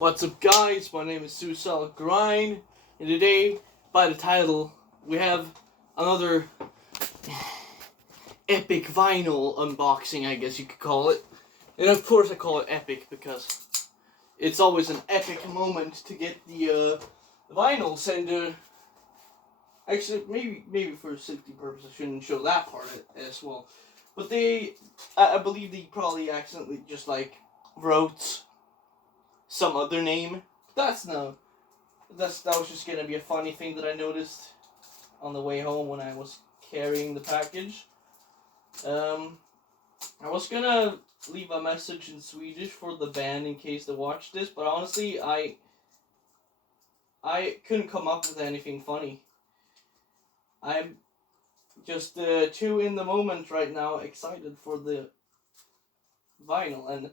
What's up, guys? My name is Susal Grind, and today, by the title, we have another epic vinyl unboxing, I guess you could call it. And of course I call it epic because it's always an epic moment to get the vinyls, and actually, maybe for safety purposes I shouldn't show that part as well. But I believe they probably accidentally just wrote some other name. That was just gonna be a funny thing that I noticed on the way home when I was carrying the package. I was gonna leave a message in Swedish for the band in case they watch this, but honestly, I couldn't come up with anything funny. I'm just too in the moment right now, excited for the vinyl, and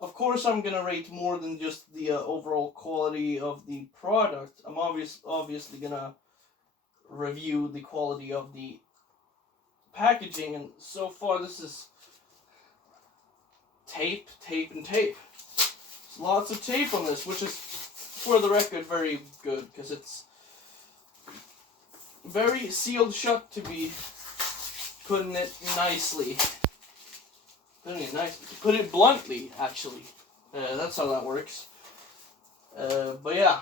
of course I'm gonna rate more than just the overall quality of the product. I'm obviously gonna review the quality of the packaging, and so far this is tape, and tape. There's lots of tape on this, which is, for the record, very good, because it's very sealed shut, to be putting it nicely. To put it bluntly, actually. That's how that works. But yeah,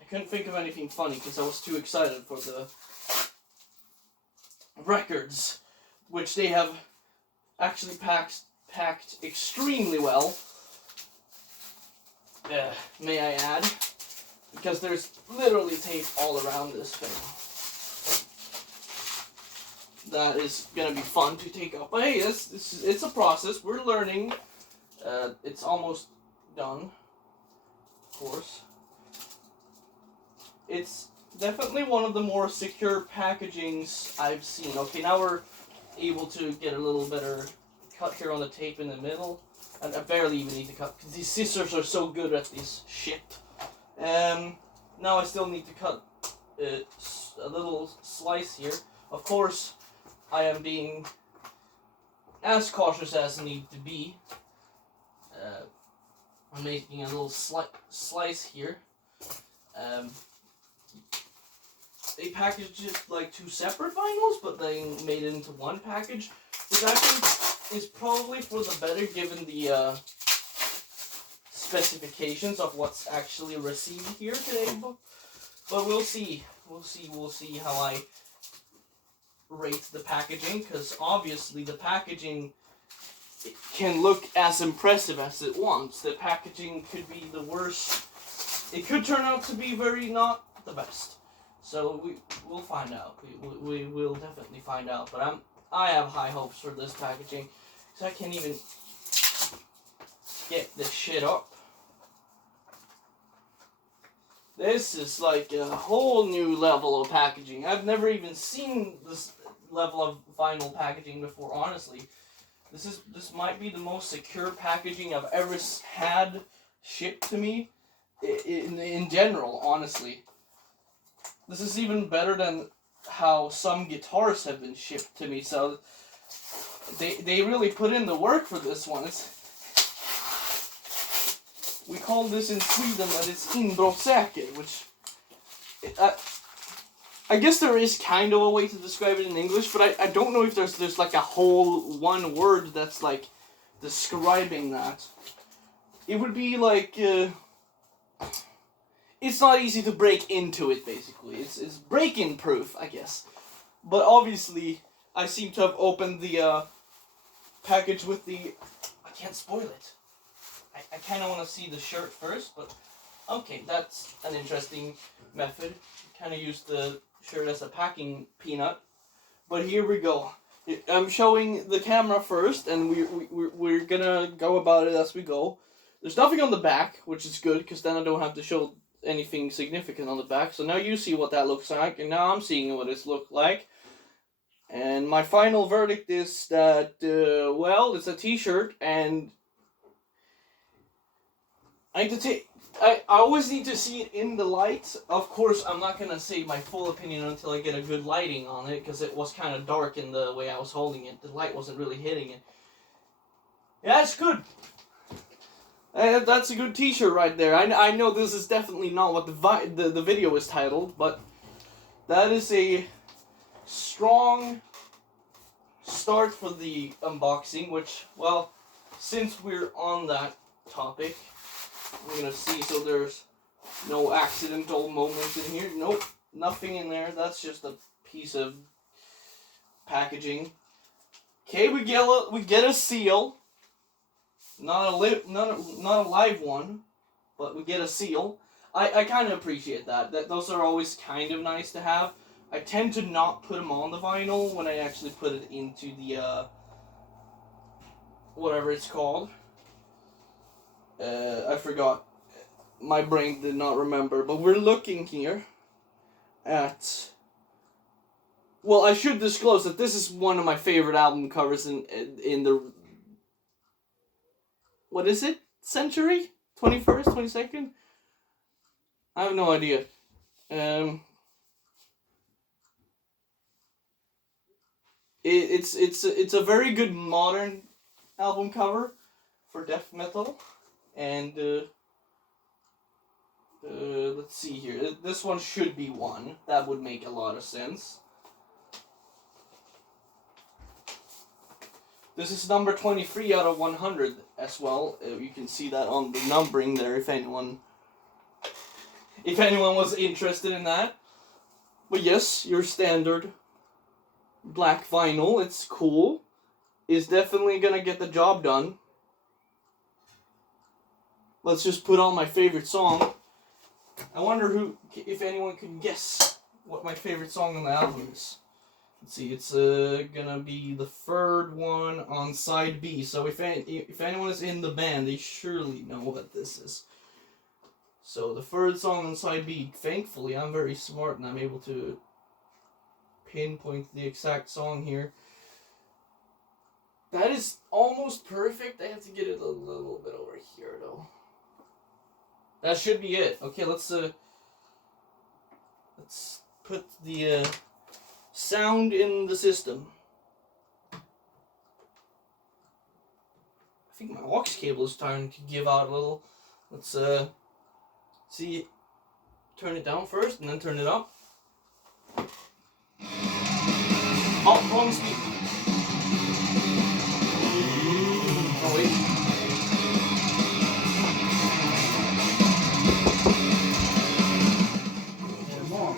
I couldn't think of anything funny because I was too excited for the records, which they have actually packed extremely well. May I add, because there's literally tape all around this thing. That is gonna be fun to take up. But hey, it's a process. We're learning. It's almost done, of course. It's definitely one of the more secure packagings I've seen. Okay, now we're able to get a little better cut here on the tape in the middle. And I barely even need to cut, because these scissors are so good at this shit. Now I still need to cut a little slice here. Of course, I am being as cautious as I need to be. I'm making a little slice here. They packaged it like two separate vinyls, but they made it into one package, which I think is probably for the better given the specifications of what's actually received here today. But we'll see. We'll see how I rate the packaging, because obviously the packaging can look as impressive as it wants. The packaging could be the worst. It could turn out to be very not the best. So we'll find out. We will definitely find out. But I have high hopes for this packaging, because I can't even get this shit up. This is like a whole new level of packaging. I've never even seen this level of vinyl packaging before, honestly. This might be the most secure packaging I've ever had shipped to me in general, honestly. This is even better than how some guitars have been shipped to me, so they really put in the work for this one. We call this in Sweden that it's inbrottssäker, which I guess there is kind of a way to describe it in English, but I don't know if there's like a whole one word that's like describing that. It would be like it's not easy to break into it, basically. It's break-in proof, I guess. But obviously, I seem to have opened the package with the... I can't spoil it. I kind of want to see the shirt first, but okay, that's an interesting method. Kind of use the shirt as a packing peanut. But here we go. I'm showing the camera first, and we're gonna go about it as we go. There's nothing on the back, which is good, because then I don't have to show anything significant on the back. So now you see what that looks like, and now I'm seeing what it's looked like. And my final verdict is that, well, it's a t-shirt, and I always need to see it in the light. Of course, I'm not going to say my full opinion until I get a good lighting on it, because it was kind of dark in the way I was holding it. The light wasn't really hitting it. Yeah, it's good. That's a good T-shirt right there. I know this is definitely not what the video is titled, but that is a strong start for the unboxing. Which, well, since we're on that topic, we're gonna see. So there's no accidental moments in here. Nope, nothing in there. That's just a piece of packaging. Okay, we get a seal. Not a live one, but we get a seal. I kind of appreciate that. Those are always kind of nice to have. I tend to not put them on the vinyl when I actually put it into the whatever it's called. I forgot. My brain did not remember. But we're looking here at. Well, I should disclose that this is one of my favorite album covers in the. What is it? Century? 21st? 22nd? I have no idea. It's a very good modern album cover for death metal, and let's see here. This one should be one. That would make a lot of sense. This is number 23 out of 100 as well. You can see that on the numbering there if anyone was interested in that. But yes, your standard black vinyl, it's cool. Is definitely gonna get the job done. Let's just put on my favorite song. I wonder if anyone can guess what my favorite song on the album is. Let's see, it's gonna be the third one on side B. So if anyone is in the band, they surely know what this is. So the third song on side B. Thankfully, I'm very smart and I'm able to pinpoint the exact song here. That is almost perfect. I have to get it a little bit over here though. That should be it. Okay, let's put the sound in the system. I think my aux cable is starting to give out a little. Let's see. Turn it down first and then turn it up. Oh, wrong speed. Oh wait.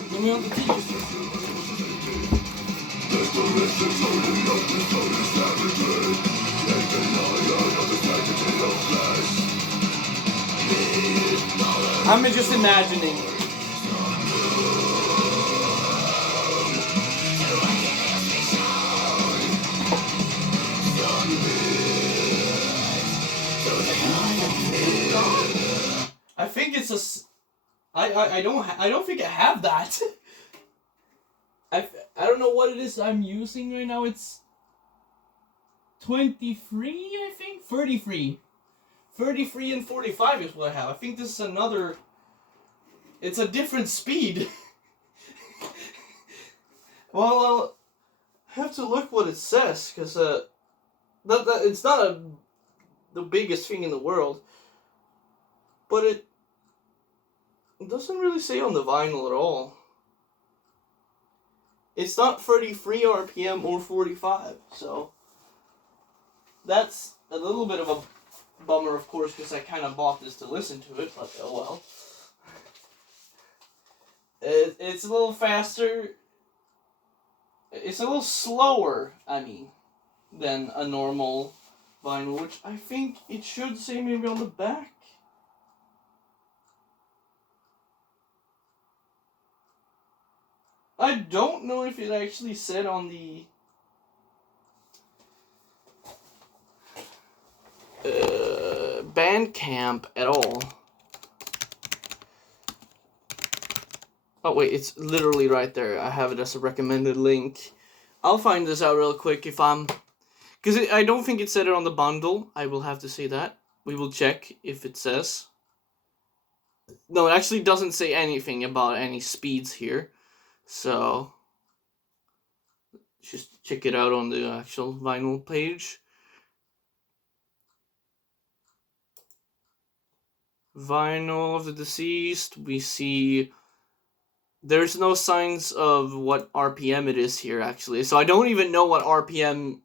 Give me on the teachers. I'm just imagining. I think it's a. I don't think I have that. I don't know what it is I'm using right now. It's 23, I think? 33. 33 and 45 is what I have. I think this is another... It's a different speed. Well, I'll have to look what it says, because it's not the biggest thing in the world. But it doesn't really say on the vinyl at all. It's not 33 RPM or 45, so that's a little bit of a bummer, of course, because I kind of bought this to listen to it, but oh well. It's a little faster. It's a little slower, I mean, than a normal vinyl, which I think it should say maybe on the back. I don't know if it actually said on the Bandcamp at all. Oh wait, it's literally right there. I have it as a recommended link. I'll find this out real quick if I'm... Because I don't think it said it on the bundle. I will have to say that. We will check if it says. No, it actually doesn't say anything about any speeds here. So, just check it out on the actual vinyl page. Vinyl of the deceased. We see there's no signs of what RPM it is here, actually. So I don't even know what RPM...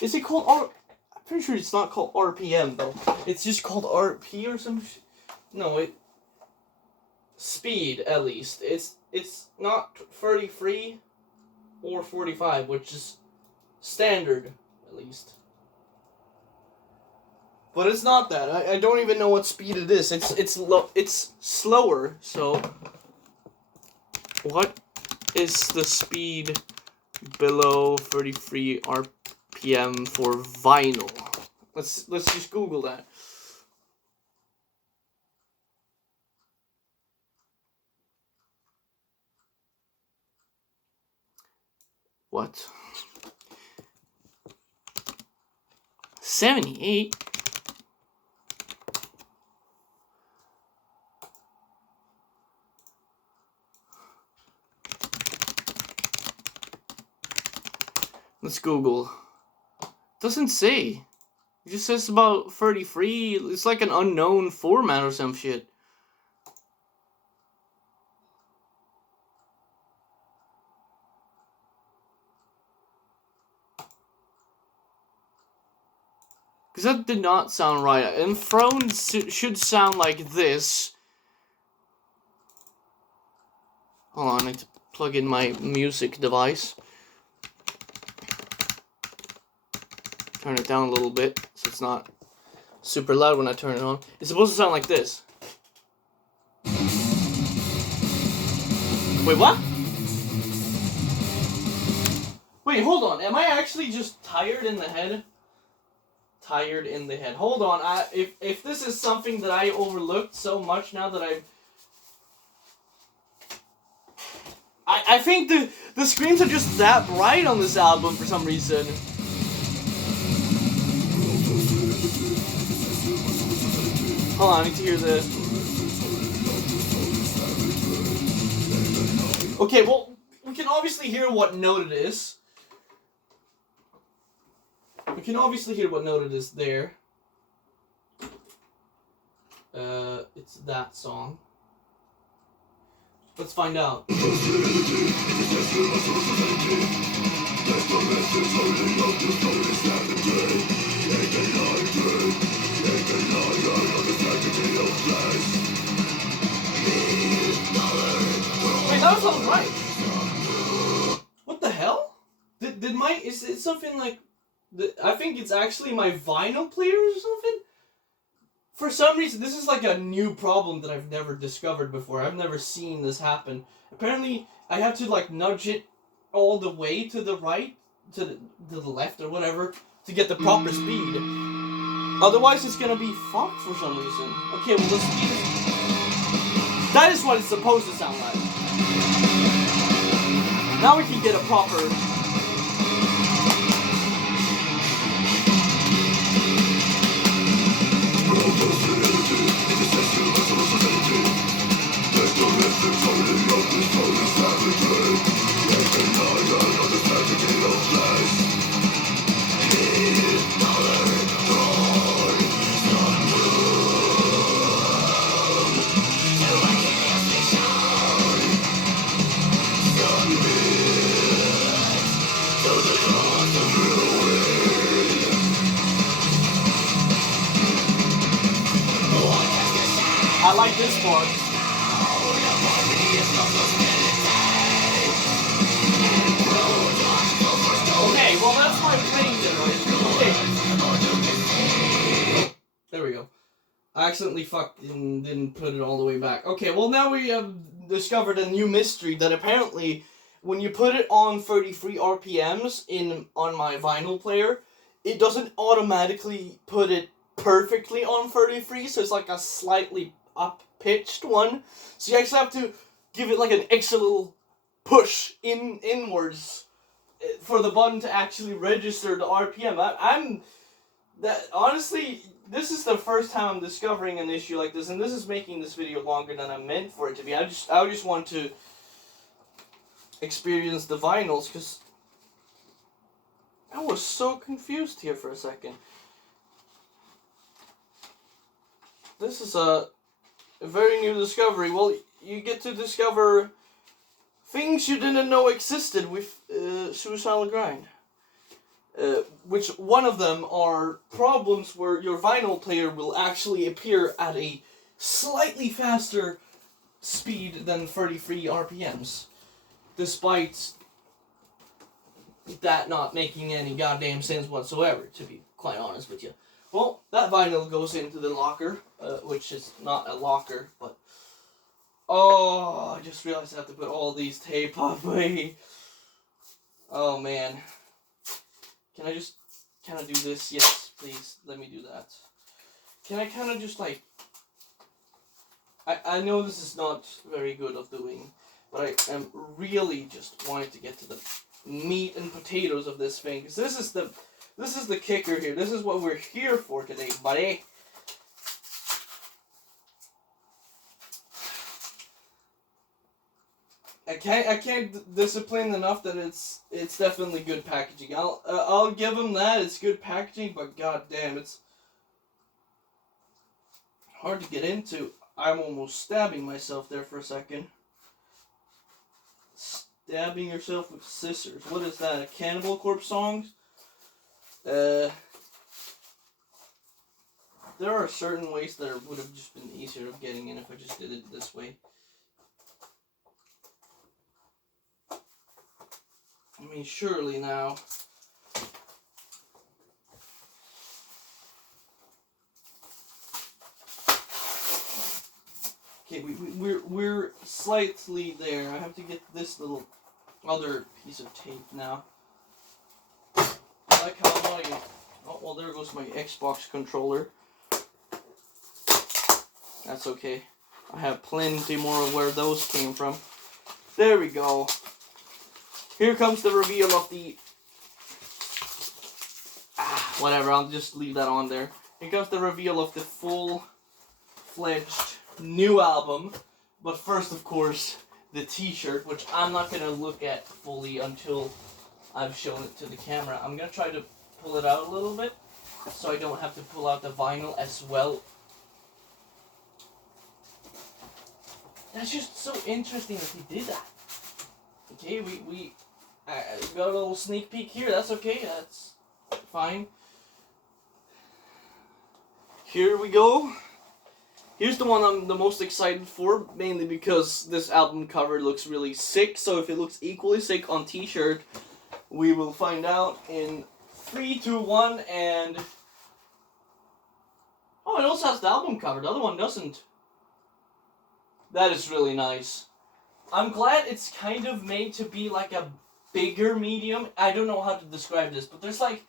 Is it called I'm pretty sure it's not called RPM, though. It's just called RP or some No, it... Speed, at least. It's not 33 or 45, which is standard, at least. But it's not that. I don't even know what speed it is. It's slower. So, what is the speed below 33 RPM for vinyl? Let's just Google that. What? 78? Let's Google. Doesn't say. It just says about 33. It's like an unknown format or some shit. Because that did not sound right. And Throne should sound like this. Hold on, I need to plug in my music device. Turn it down a little bit so it's not super loud when I turn it on. It's supposed to sound like this. Wait, what? Wait, hold on. Am I actually just tired in the head? Tired in the head. Hold on. If this is something that I overlooked so much now that I think the screams are just that bright on this album for some reason. Hold on, I need to hear this. Okay, well, we can obviously hear what note it is. We can obviously hear what note it is there. It's that song. Let's find out. Wait, that sounds right. What the hell? Did my... Is it something like... I think it's actually my vinyl player or something? For some reason, this is like a new problem that I've never discovered before. I've never seen this happen. Apparently, I have to like nudge it all the way to the right, to the left or whatever, to get the proper speed. Otherwise, it's gonna be fucked for some reason. Okay, well the speed is... That is what it's supposed to sound like. Now we can get a proper... I like this part. Okay, well that's my thing then, right? Okay. There we go. I accidentally fucked and didn't put it all the way back. Okay, well now we have discovered a new mystery that apparently when you put it on 33 RPMs on my vinyl player, it doesn't automatically put it perfectly on 33, so it's like a slightly up-pitched one. So you actually have to give it like an extra little push inwards for the button to actually register the RPM. Honestly, this is the first time I'm discovering an issue like this, and this is making this video longer than I meant for it to be. I just want to experience the vinyls, because I was so confused here for a second. this is a very new discovery. Well, you get to discover things you didn't know existed with Suicidal Grind. Which one of them are problems where your vinyl player will actually appear at a slightly faster speed than 33 RPMs, despite that not making any goddamn sense whatsoever, to be quite honest with you. Well, that vinyl goes into the locker, which is not a locker, but... Oh, I just realized I have to put all these tape away. Oh, man. Can I just kind of do this? Yes, please, let me do that. Can I kind of just, like... I know this is not very good of doing, but I am really just wanting to get to the meat and potatoes of this thing, because this is the kicker here. This is what we're here for today, buddy. I can't discipline enough that it's definitely good packaging. I'll give them that. It's good packaging, but goddamn, it's hard to get into. I'm almost stabbing myself there for a second. Stabbing yourself with scissors. What is that? A Cannibal Corpse song? There are certain ways that would have just been easier of getting in if I just did it this way. I mean, surely now. Okay, we're slightly there. I have to get this little other piece of tape now. I like how I'm not even... Oh, well, there goes my Xbox controller. That's okay. I have plenty more of where those came from. There we go. Here comes the reveal of the... whatever, I'll just leave that on there. Here comes the reveal of the full-fledged new album. But first, of course, the t-shirt, which I'm not going to look at fully until I've shown it to the camera. I'm going to try to pull it out a little bit, so I don't have to pull out the vinyl as well. That's just so interesting that he did that. Okay, we got a little sneak peek here. That's okay. That's fine. Here we go. Here's the one I'm the most excited for, mainly because this album cover looks really sick. So if it looks equally sick on t-shirt, we will find out in 3, 2, 1, and... Oh, it also has the album cover. The other one doesn't. That is really nice. I'm glad it's kind of made to be like a bigger medium. I don't know how to describe this, but there's like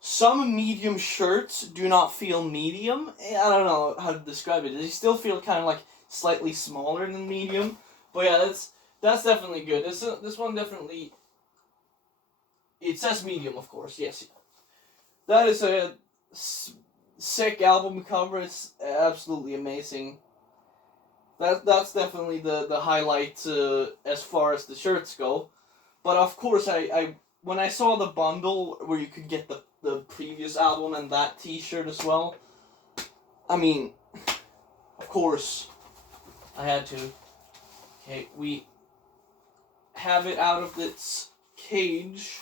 some medium shirts do not feel medium. I don't know how to describe it. They still feel kind of like slightly smaller than medium. But yeah, that's definitely good. This one definitely... It says medium, of course. Yes. That is a sick album cover. It's absolutely amazing. That's definitely the highlight as far as the shirts go. But of course, I when I saw the bundle where you could get the previous album and that t-shirt as well, I mean, of course, I had to. Okay, we have it out of its cage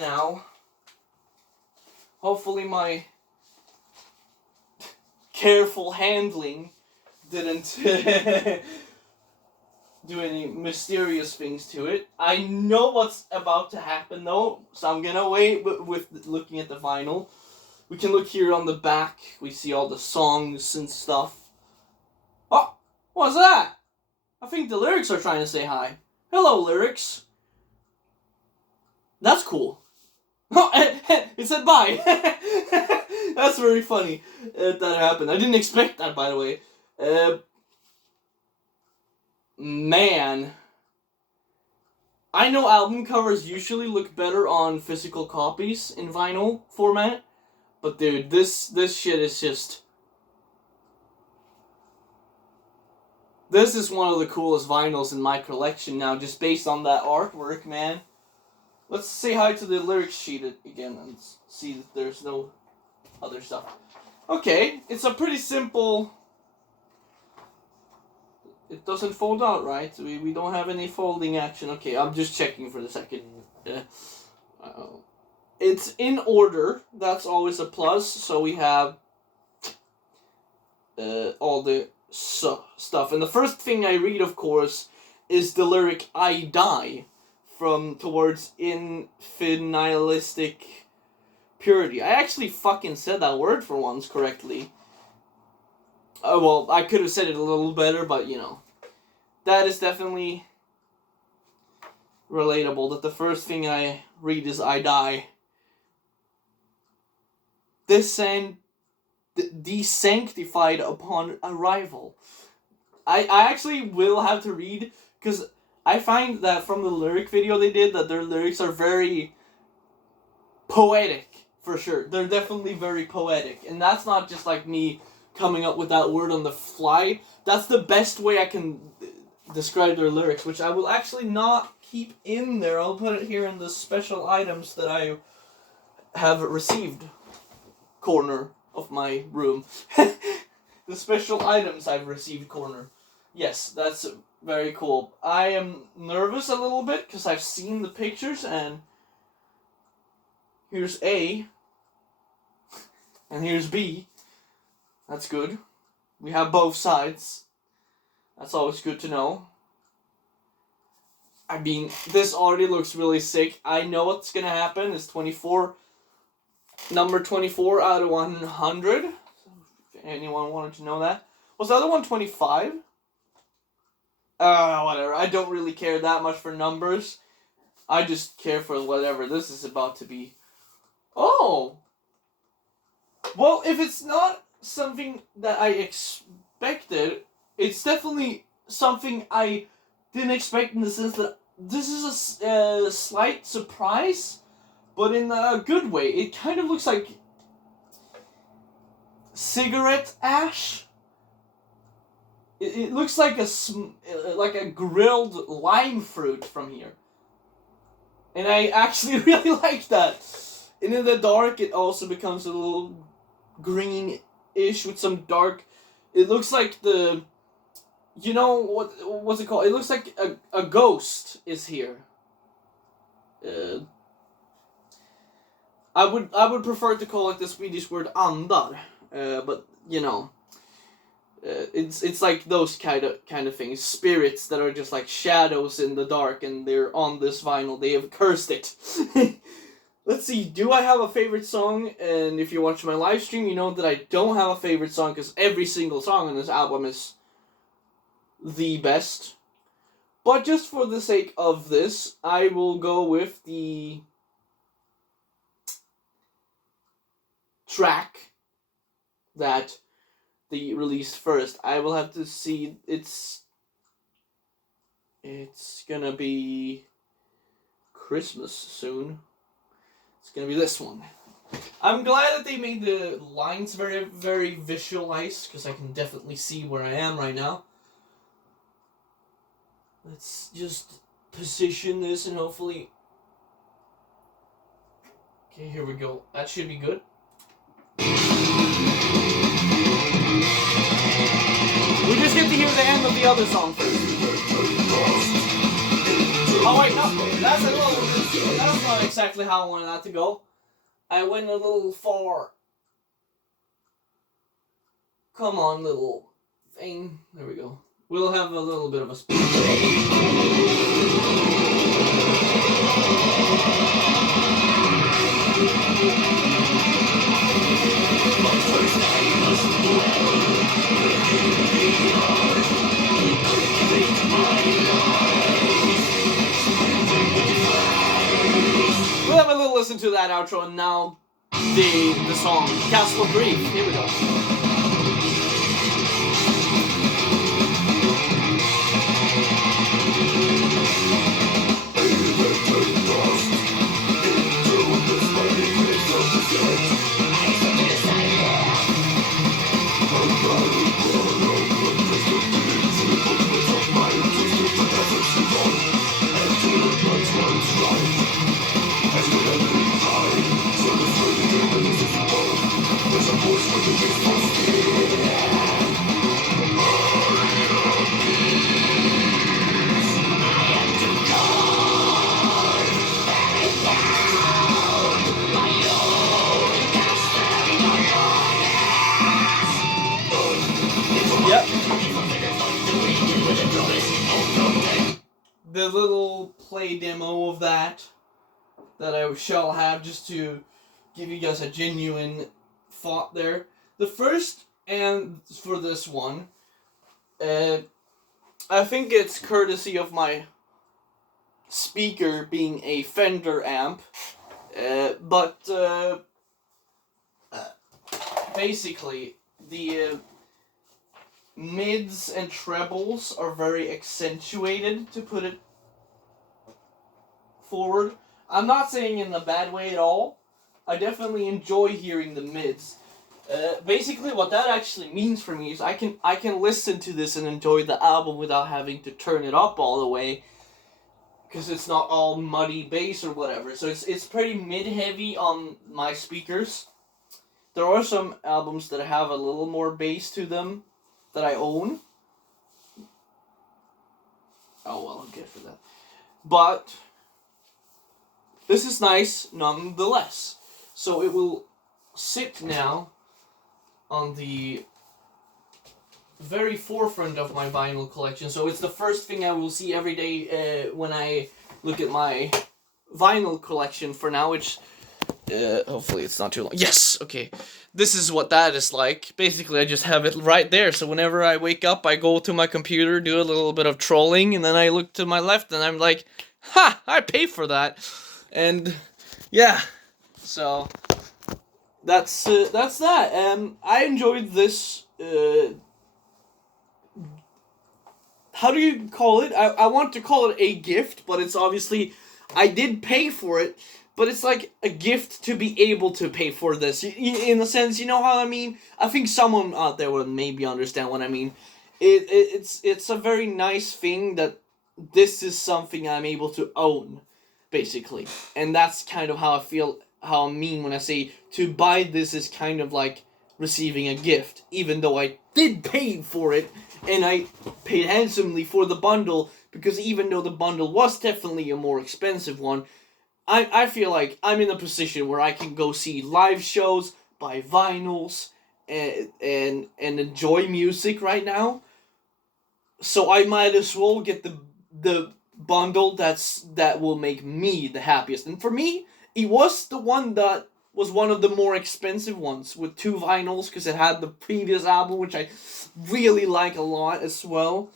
now. Hopefully my careful handling didn't do any mysterious things to it. I know what's about to happen though, so I'm gonna wait with looking at the vinyl. We can look here on the back. We see all the songs and stuff. Oh, what's that? I think the lyrics are trying to say hi. Hello, lyrics. That's cool. Oh, it said bye. That's very funny that happened. I didn't expect that, by the way. Man, I know album covers usually look better on physical copies in vinyl format, but dude, this shit is just... This is one of the coolest vinyls in my collection now, just based on that artwork, man. Let's say hi to the lyrics sheet again and see that there's no other stuff. Okay, it's a pretty simple... It doesn't fold out, right? We don't have any folding action. Okay, I'm just checking for the second. It's in order. That's always a plus. So we have all the stuff. And the first thing I read, of course, is the lyric "I die" from Towards Infinilistic Purity. I actually fucking said that word for once correctly. Well, I could have said it a little better, but you know. That is definitely relatable, that the first thing I read is "I die." Desanctified upon arrival. I actually will have to read, because I find that from the lyric video they did, that their lyrics are very poetic, for sure. They're definitely very poetic. And that's not just like me coming up with that word on the fly. That's the best way I can describe their lyrics, which I will actually not keep in there. I'll put it here in the special items that I have received corner of my room. The special items I've received corner. Yes, that's very cool. I am nervous a little bit because I've seen the pictures, and here's A and here's B. That's good. We have both sides. That's always good to know. I mean, this already looks really sick. I know what's gonna happen. It's 24. Number 24 out of 100. If anyone wanted to know that. Was the other one 25? Whatever. I don't really care that much for numbers. I just care for whatever this is about to be. Oh! Well, if it's not something that I expected, it's definitely something I didn't expect, in the sense that this is a slight surprise, but in a good way. It kind of looks like cigarette ash. It looks like a grilled lime fruit from here. And I actually really like that. And in the dark, it also becomes a little greenish with some dark... It looks like the... You know, what's it called? It looks like a ghost is here. I would prefer to call it the Swedish word andar. But, you know... it's like those kind of things. Spirits that are just like shadows in the dark, and they're on this vinyl. They have cursed it. Let's see, do I have a favorite song? And if you watch my live stream, you know that I don't have a favorite song, because every single song on this album is the best. But just for the sake of this, I will go with the track that they released first. I will have to see. It's gonna be Christmas soon. It's gonna be this one. I'm glad that they made the lines very, very visualized, because I can definitely see where I am right now. Let's just position this and hopefully... Okay, here we go. That should be good. We just get to hear the end of the other song first. Oh wait, no, that's not exactly how I wanted that to go. I went a little far. Come on, little thing. There we go. We'll have a little bit of a speed. We'll have a little listen to that outro, and now the song Castle of Grief. Here we go. There's a voice with the the little play demo of that I shall have just to give you guys a genuine thought there. The first, and for this one, I think it's courtesy of my speaker being a Fender amp, but basically the mids and trebles are very accentuated, to put it forward. I'm not saying in a bad way at all. I definitely enjoy hearing the mids. Basically, what that actually means for me is I can listen to this and enjoy the album without having to turn it up all the way, because it's not all muddy bass or whatever. So it's pretty mid-heavy on my speakers. There are some albums that have a little more bass to them that I own. Oh well, I'm good for that. But this is nice nonetheless. So it will sit now on the very forefront of my vinyl collection. So it's the first thing I will see every day when I look at my vinyl collection for now, which hopefully it's not too long. Yes, okay. This is what that is like. Basically, I just have it right there. So whenever I wake up, I go to my computer, do a little bit of trolling, and then I look to my left and I'm like, ha, I pay for that. And yeah, so that's that. I enjoyed this. How do you call it? I want to call it a gift, but it's obviously, I did pay for it, but it's like a gift to be able to pay for this. In a sense, you know how I mean? I think someone out there would maybe understand what I mean. It's a very nice thing that this is something I'm able to own, basically. And that's kind of how I feel, how I mean when I say to buy this is kind of like receiving a gift, even though I did pay for it, and I paid handsomely for the bundle, because even though the bundle was definitely a more expensive one, I feel like I'm in a position where I can go see live shows, buy vinyls, and enjoy music right now. So I might as well get the bundle that will make me the happiest. And for me, it was the one that was one of the more expensive ones, with 2 vinyls, because it had the previous album, which I really like a lot as well.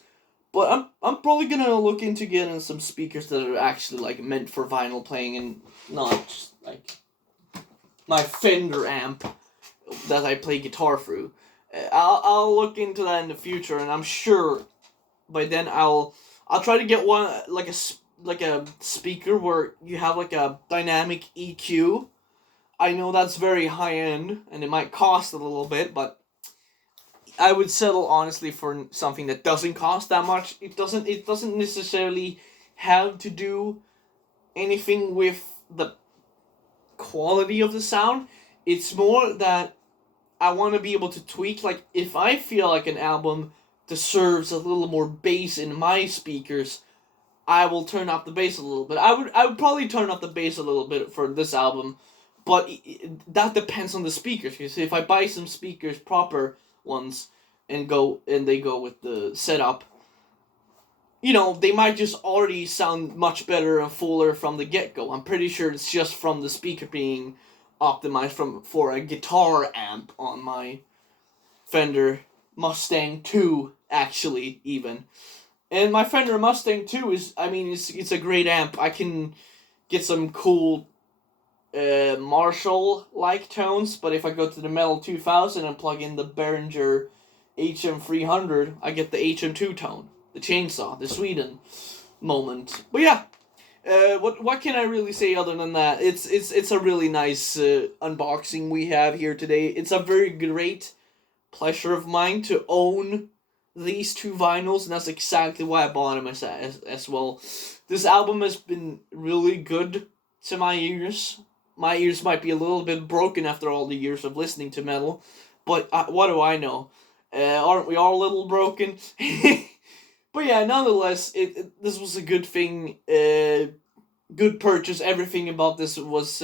But I'm probably gonna look into getting some speakers that are actually like meant for vinyl playing, and not just like my Fender amp that I play guitar through. I'll look into that in the future, and I'm sure by then I'll try to get one like a speaker where you have like a dynamic EQ. I know that's very high end and it might cost a little bit, but I would settle honestly for something that doesn't cost that much. It doesn't necessarily have to do anything with the quality of the sound. It's more that I want to be able to tweak, like if I feel like an album deserves a little more bass in my speakers, I will turn up the bass a little bit. I would probably turn up the bass a little bit for this album, but that depends on the speakers. Because if I buy some speakers, proper ones, and they go with the setup, you know, they might just already sound much better and fuller from the get-go. I'm pretty sure it's just from the speaker being optimized for a guitar amp on my Fender Mustang 2, actually, even. And my Fender Mustang 2 it's a great amp. I can get some cool Marshall-like tones, but if I go to the Metal 2000 and plug in the Behringer HM300, I get the HM2 tone, the chainsaw, the Sweden moment. But yeah, what can I really say other than that? It's a really nice unboxing we have here today. It's a very great pleasure of mine to own these 2 vinyls, and that's exactly why I bought them as well. This album has been really good to my ears. My ears might be a little bit broken after all the years of listening to metal, but what do I know? Aren't we all a little broken? But yeah, nonetheless, this was a good thing, good purchase. Everything about this was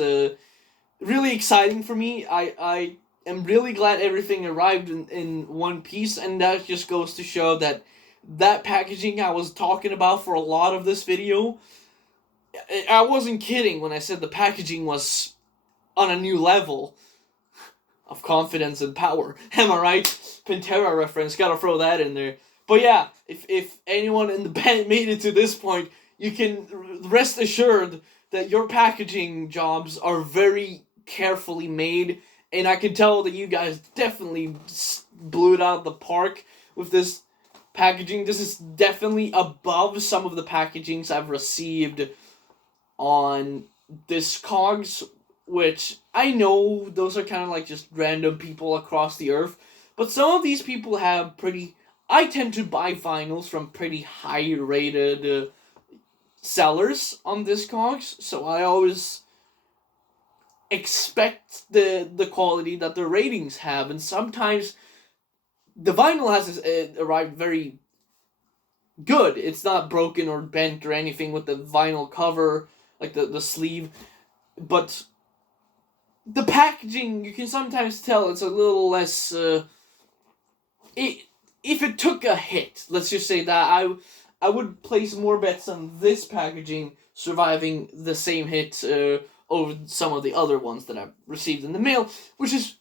really exciting for me. I am really glad everything arrived in one piece, and that just goes to show that that packaging I was talking about for a lot of this video. I wasn't kidding when I said the packaging was on a new level of confidence and power. Am I right? Pantera reference, gotta throw that in there. But yeah, if anyone in the band made it to this point, you can rest assured that your packaging jobs are very carefully made, and I can tell that you guys definitely blew it out of the park with this packaging. This is definitely above some of the packagings I've received on Discogs, which I know those are kind of like just random people across the earth, but some of these people have pretty. I tend to buy vinyls from pretty high rated sellers on Discogs, so I always expect the quality that the ratings have, and sometimes the vinyl has arrived very good. It's not broken or bent or anything with the vinyl cover, like the sleeve, but the packaging, you can sometimes tell it's a little less, if it took a hit, let's just say that, I would place more bets on this packaging surviving the same hit over some of the other ones that I've received in the mail, which is,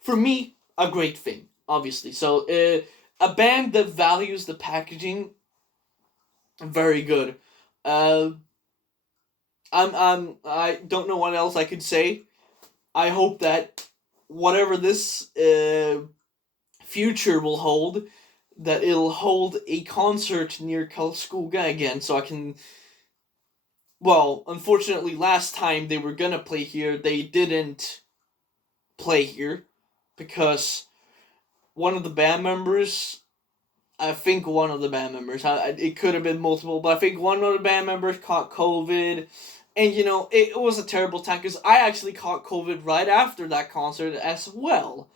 for me, a great thing, obviously. So, a band that values the packaging, very good. I don't know what else I could say. I hope that whatever this future will hold, that it'll hold a concert near Karlskoga again, so I can. Well, unfortunately, last time they were gonna play here, they didn't play here because one of the band members. I think one of the band members. It could have been multiple, but I think one of the band members caught COVID. And, it was a terrible time because I actually caught COVID right after that concert as well.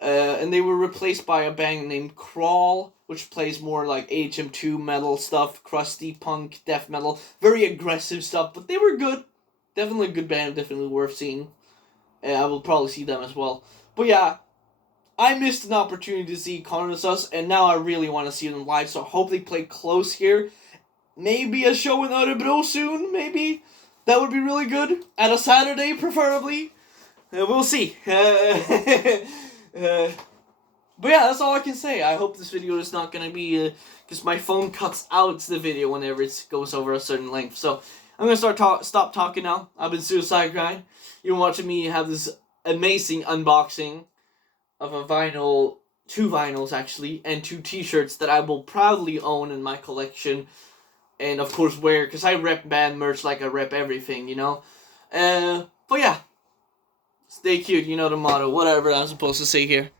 And they were replaced by a band named Crawl, which plays more like HM2 metal stuff, crusty punk, death metal, very aggressive stuff, but they were good. Definitely a good band, definitely worth seeing. I will probably see them as well. But yeah, I missed an opportunity to see Carnosus, and now I really want to see them live, so I hope they play close here. Maybe a show in Örebro soon, maybe. That would be really good. At a Saturday, preferably. We'll see. But yeah, that's all I can say. I hope this video is not going to be... because my phone cuts out the video whenever it goes over a certain length. So, I'm going to stop talking now. I've been Suicide Grind. You're watching me have this amazing unboxing of a vinyl... 2 vinyls, actually, and 2 t-shirts that I will proudly own in my collection. And, of course, wear, because I rep band merch like I rep everything, But yeah, stay cute, you know the motto, whatever I'm supposed to say here.